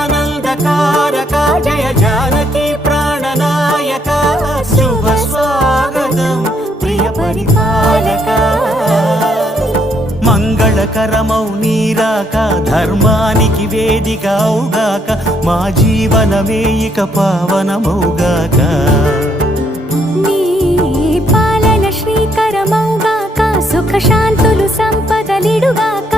జగదానందకారక జయ జానకి ప్రాణనాయక శుభ స్వాగతం ప్రియ పరిపాలక మంగళకరమౌ నీరాక ధర్మానికి వేదిక అవుగాక మా జీవనమే ఇక పావనమౌగాక నీ పాలన శ్రీకరమౌగాక సుఖ శాంతులు సంపదలిడుగాక